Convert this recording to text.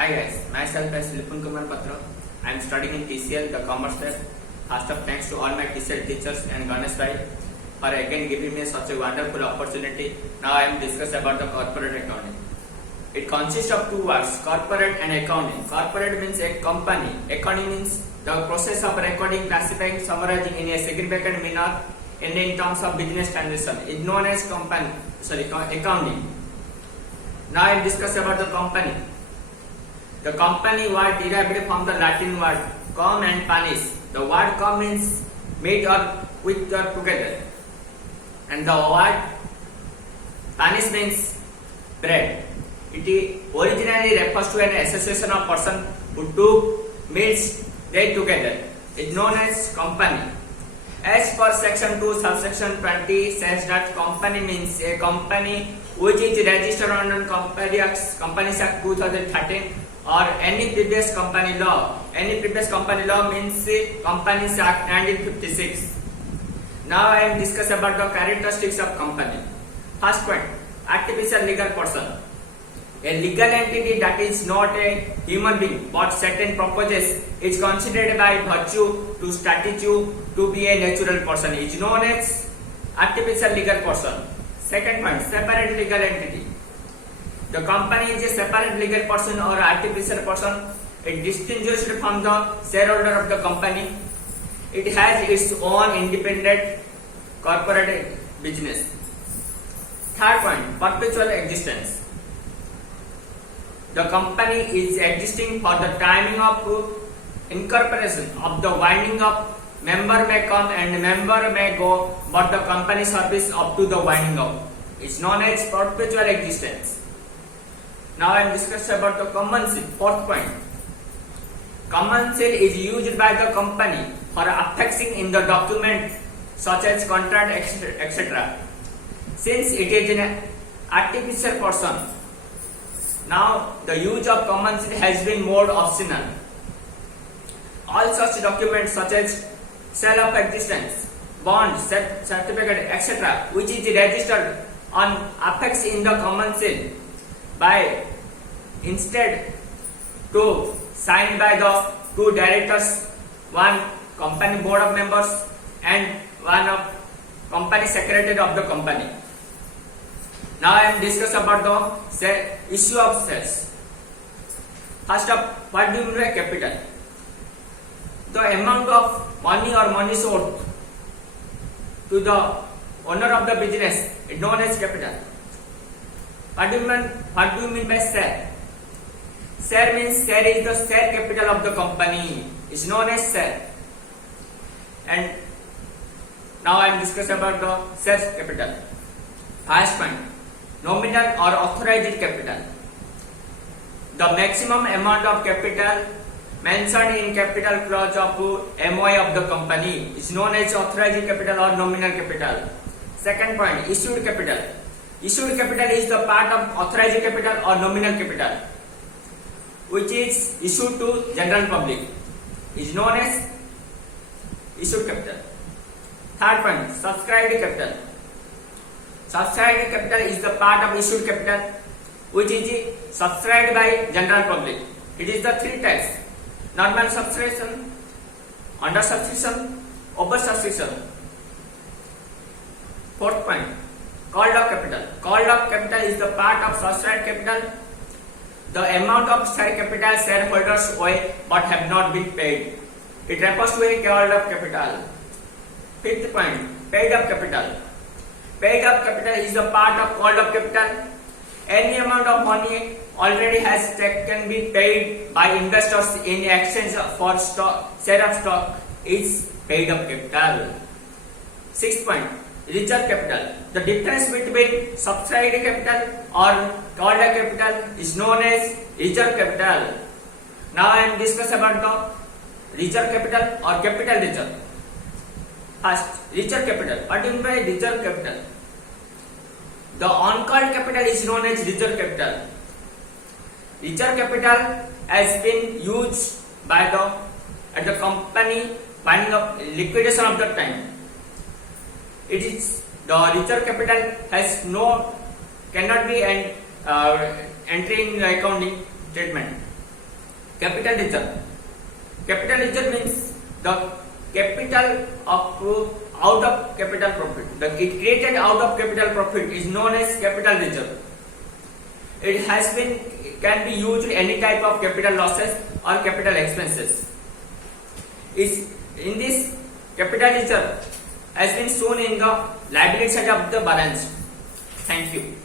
Hi guys, myself is Lipun Kumar Patra. I am studying in TCL, the Commerce Lab. First of thanks to all my TCL teachers and Ganesh Bhai for again giving me such a wonderful opportunity. Now I am discuss about the corporate accounting. It consists of two words, corporate and accounting. Corporate means a company. Accounting means the process of recording, classifying, summarizing in a significant manner and in terms of business transaction. It is known as accounting. Now I am discuss about the company. The company word derived from the Latin word cum and panis. The word cum means meat or with or together, and the word panis means bread. It originally refers to an association of persons who took meals they together. It is known as company. As per section 2 subsection 20 says that company means a company which is registered under Companies Act 2013 or any previous company law. Any previous company law means Companies Act 1956. Now I am discuss about the characteristics of company. First point, artificial legal person. A legal entity that is not a human being but certain purposes is considered by virtue to statute to be a natural person is known as artificial legal person. Second point, separate legal entity. The company is a separate legal person or artificial person. It distinguished from the shareholder of the company. It has its own independent corporate business. Third point, perpetual existence. The company is existing for the timing of incorporation of the winding up. Member may come and member may go, but the company service up to the winding up. It's known as perpetual existence. Now I am discussing about the common seal. Fourth point. Common seal is used by the company for affixing in the document such as contract, etc. Since it is an artificial person, now the use of common seal has been more optional. All such documents such as sale of existence, bond, certificate, etc., which is registered on affix in the common seal by instead to signed by the two directors, one company board of members and one of company secretary of the company. Now I am discuss about the issue of shares. First up, what do you mean by capital? The amount of money or money sold to the owner of the business is known as capital. What do you mean by share? Share means share is the share capital of the company. Is known as share. And now I am discussing about the share capital. First point, nominal or authorized capital. The maximum amount of capital mentioned in capital clause of MOI of the company is known as authorized capital or nominal capital. Second point, issued capital. Issued capital is the part of authorized capital or nominal capital which is issued to general public is known as issued capital. Third point, subscribed capital. Subscribed capital is the part of issued capital which is subscribed by general public. It is the three types: normal subscription, under subscription, over subscription. Fourth point, called up capital. Called up capital is the part of subscribed capital, the amount of share capital shareholders owe but have not been paid. It refers to a called up capital. Fifth point, paid up capital. Paid up capital is the part of called up capital. Any amount of money already has can be paid by investors in exchange for share of stock is paid up capital. Sixth point, reserve capital. The difference between subscribed capital or called up capital is known as reserve capital. Now I am discussing about the reserve capital or capital reserve. First, reserve capital. What do you mean by reserve capital? The uncalled capital is known as reserve capital. Reserve capital has been used by at the company finding up liquidation of the time. It is the reserve capital cannot be entry in accounting statement. Capital reserve. Capital reserve means the capital of out of capital profit. The it created out of capital profit is known as capital reserve. It can be used any type of capital losses or capital expenses. Is in this capital reserve has been shown in the liability side of the balance sheet. Thank you.